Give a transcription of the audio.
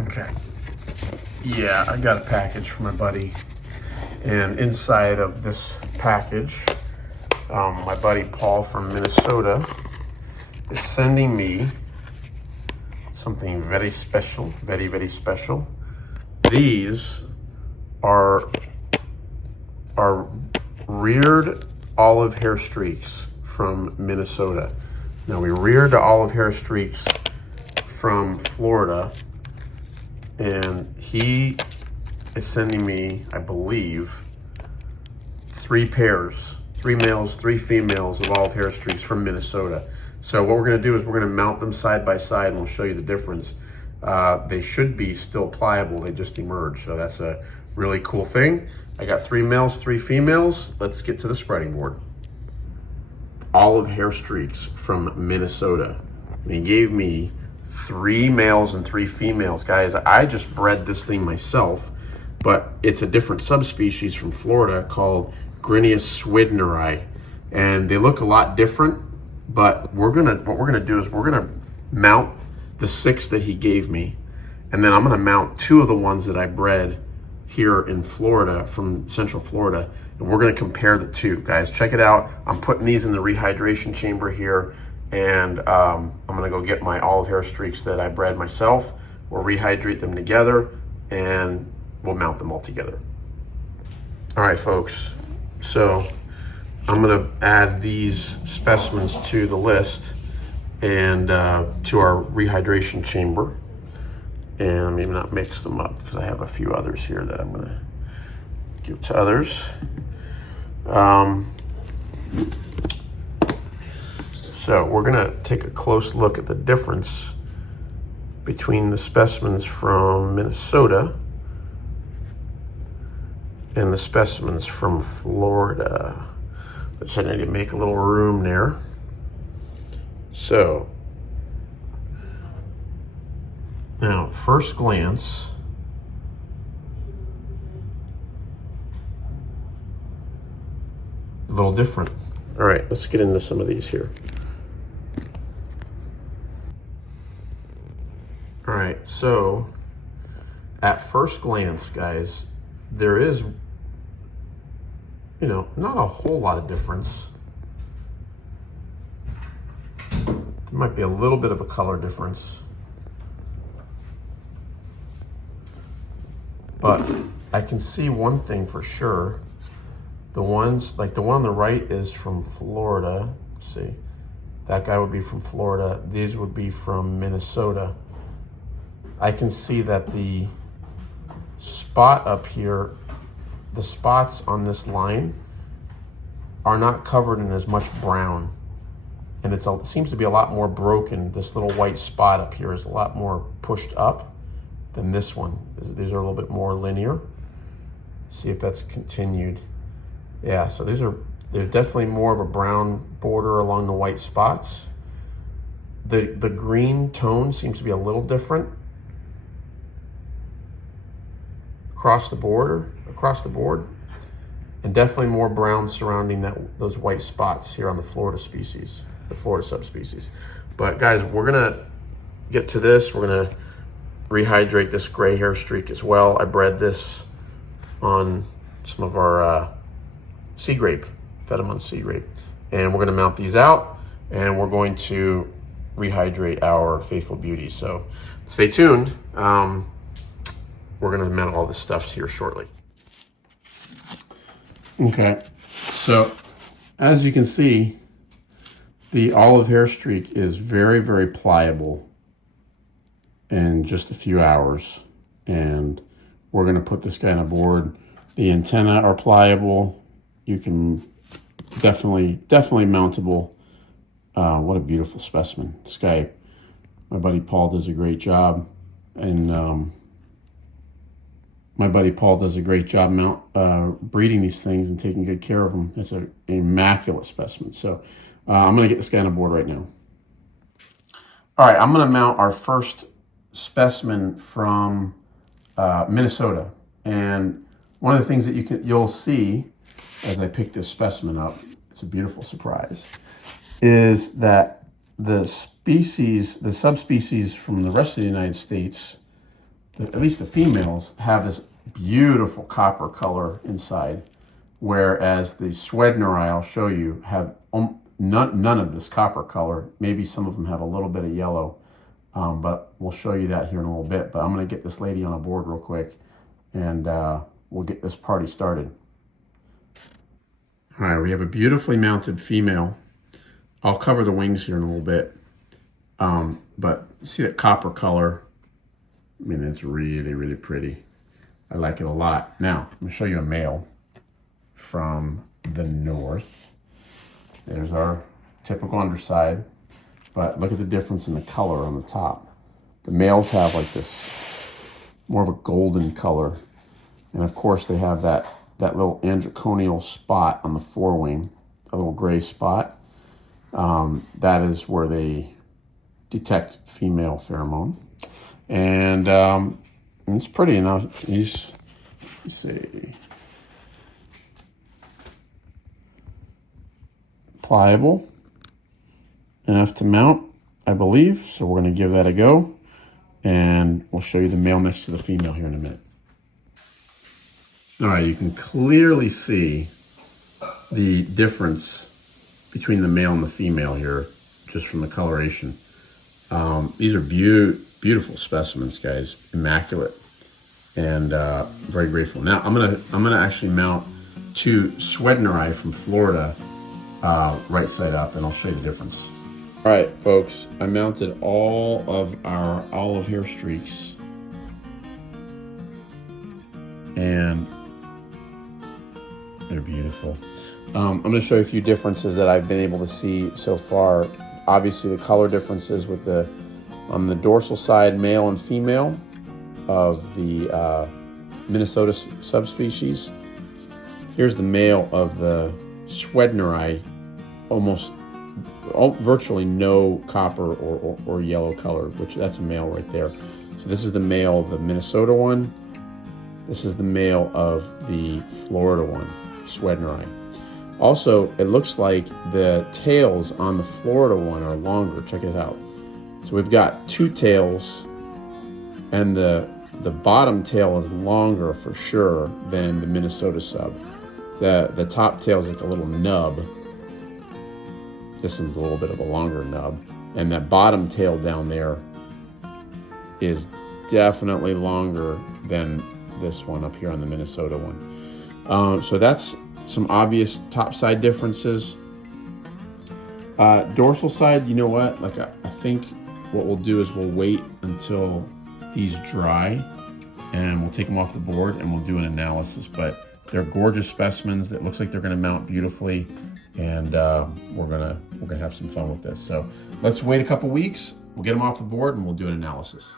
Okay. Yeah, I got a package from my buddy. And inside of this package, my buddy Paul from Minnesota is sending me something very special, very, very special. These are reared olive hair streaks from Minnesota. Now, we reared the olive hair streaks from Florida, and he is sending me, I believe, 3 pairs, 3 males, 3 females of olive hair streaks from Minnesota. So what we're gonna do is we're gonna mount them side by side and we'll show you the difference. They should be still pliable, they just emerged. So that's a really cool thing. I got 3 males, 3 females. Let's get to the spreading board. Olive hair streaks from Minnesota. And he gave me 3 males and 3 females. Guys, I just bred this thing myself, but it's a different subspecies from Florida called Grinius swidneri. And they look a lot different, but what we're gonna do is we're gonna mount the 6 that he gave me, and then I'm gonna mount 2 of the ones that I bred here in Florida, from Central Florida, and we're gonna compare the 2. Guys, check it out. I'm putting these in the rehydration chamber here, and I'm gonna go get my olive hair streaks that I bred myself. We'll rehydrate them together, and we'll mount them all together. All right, folks, so I'm gonna add these specimens to the list and to our rehydration chamber. And maybe not mix them up because I have a few others here that I'm gonna give to others. So we're gonna take a close look at the difference between the specimens from Minnesota and the specimens from Florida. Which I need to make a little room there. So, now, first glance, a little different. All right, let's get into some of these here. All right, so at first glance, guys, there is, not a whole lot of difference. There might be a little bit of a color difference. But I can see one thing for sure. The ones, like the one on the right is from Florida. Let's see, that guy would be from Florida. These would be from Minnesota. I can see that the spot up here, the spots on this line are not covered in as much brown. And it seems to be a lot more broken. This little white spot up here is a lot more pushed up than this one. These are a little bit more linear. See if that's continued. Yeah, so there's definitely more of a brown border along the white spots. The green tone seems to be a little different across the board, and definitely more brown surrounding those white spots here on the Florida species, the Florida subspecies. But guys, we're gonna get to this. We're gonna rehydrate this gray hair streak as well. I bred this on some of our sea grape, fed them on sea grape. And we're gonna mount these out, and we're going to rehydrate our faithful beauties. So stay tuned. We're gonna mount all this stuff here shortly. Okay, so as you can see, the olive hair streak is very, very pliable in just a few hours. And we're gonna put this guy on a board. The antennae are pliable. You can definitely mountable. What a beautiful specimen. This guy, my buddy Paul, does a great job. And my buddy Paul does a great job breeding these things and taking good care of them. It's an immaculate specimen. So I'm gonna get this guy on a board right now. All right, I'm gonna mount our first specimen from Minnesota. And one of the things that you'll see as I pick this specimen up, it's a beautiful surprise, is that the subspecies from the rest of the United States, at least the females, have this beautiful copper color inside, whereas the Swedneri, I'll show you, have none of this copper color. Maybe some of them have a little bit of yellow, but we'll show you that here in a little bit. But I'm going to get this lady on a board real quick, and we'll get this party started. All right, we have a beautifully mounted female. I'll cover the wings here in a little bit, but see that copper color? I mean, it's really, really pretty. I like it a lot. Now, I'm going to show you a male from the north. There's our typical underside, but look at the difference in the color on the top. The males have like this more of a golden color, and of course they have that little androconial spot on the forewing, a little gray spot. That is where they detect female pheromone, and it's pretty enough. Let's see, pliable enough to mount, I believe. So we're going to give that a go, and we'll show you the male next to the female here in a minute. All right, you can clearly see the difference between the male and the female here, just from the coloration. These are beautiful specimens, guys, immaculate, and very grateful. Now I'm gonna actually mount 2 Swedneri from Florida right side up, and I'll show you the difference. All right, folks, I mounted all of our olive hair streaks, and they're beautiful. I'm going to show you a few differences that I've been able to see so far. Obviously, the color differences with on the dorsal side, male and female of the Minnesota subspecies. Here's the male of the Swedneri, virtually no copper or yellow color, which that's a male right there. So this is the male of the Minnesota one. This is the male of the Florida one, Swedneri. Also, it looks like the tails on the Florida one are longer. Check it out. So we've got 2 tails, and the bottom tail is longer for sure than the Minnesota sub. The top tail is like a little nub. This one's a little bit of a longer nub. And that bottom tail down there is definitely longer than this one up here on the Minnesota one. So that's some obvious top side differences. Dorsal side, you know what? Like I think what we'll do is we'll wait until these dry, and we'll take them off the board and we'll do an analysis. But they're gorgeous specimens. It looks like they're going to mount beautifully, and we're gonna have some fun with this. So let's wait a couple weeks. We'll get them off the board and we'll do an analysis.